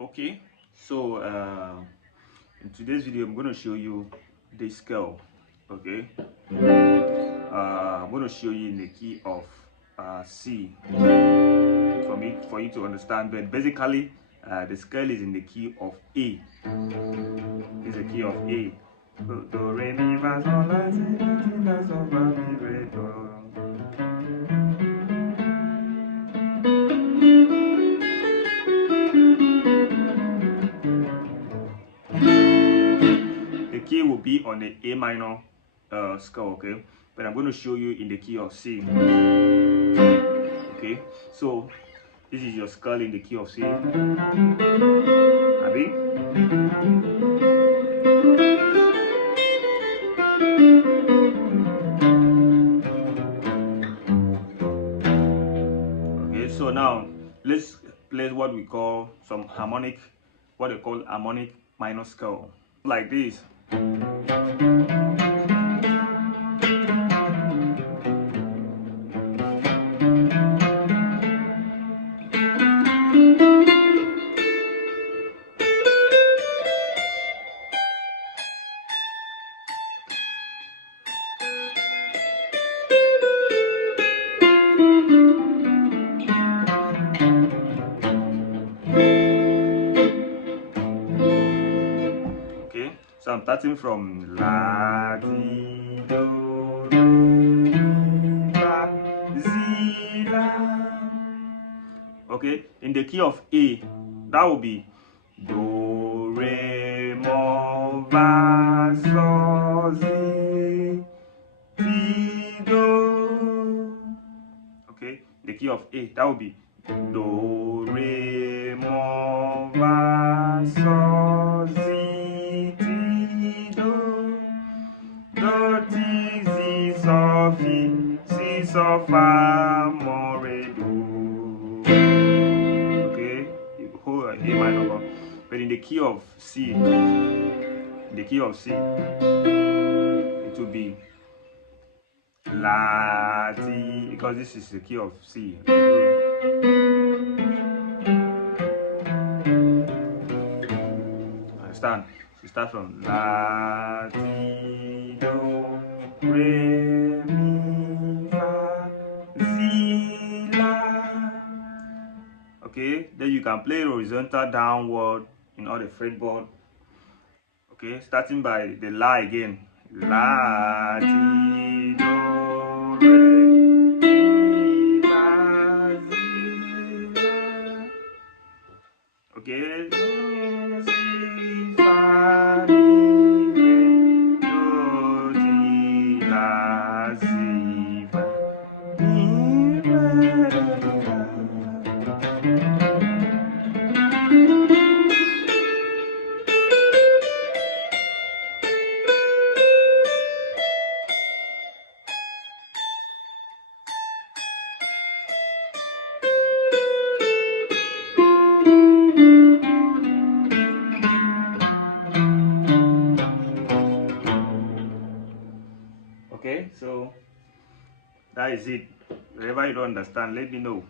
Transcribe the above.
Okay, so in today's video I'm going to show you the scale. Okay, I'm going to show you in the key of C for you to understand, but basically the scale is in the key of A. It's a key of A. Do, re, mi, fa, sol, la, si, do, ti, la, sol, fa, mi, re, do. The key will be on the A minor scale, okay? But I'm going to show you in the key of C. Okay, so this is your scale in the key of C. Abi? Okay, so now let's play what we call some harmonic, what they call harmonic minor scale, like this. Okay, so I'm starting from La, Di, Do, Re, Mi, Fa, Si, La. Okay, in the key of A, that will be Do, Re, Mo, Fa, Sol, Si, Ti, Do. Okay, the key of A, that will be Do, Re, Mo, Fa, Sol, Si, Ti, Do. Do, Ti, Si, Sol, Fi, Si, Sol, Fa, Mo, Re, Do. Okay, you hold A minor, but in the key of C, it will be La, Ti, because this is the key of C. Understand? You start from La, Ti, Do, Re, Mi, Fa, Si, La. Okay, then you can play horizontal downward in all the fretboard. Okay, starting by the La again. La, Ti, Do, Re, Mi, Fa, Si, La. Okay, Si, Fa, Mi, Re, Do, Ti, La, Si, Fa, Mi, Re, Do, La. Okay, so that is it. Wherever you don't understand, let me know.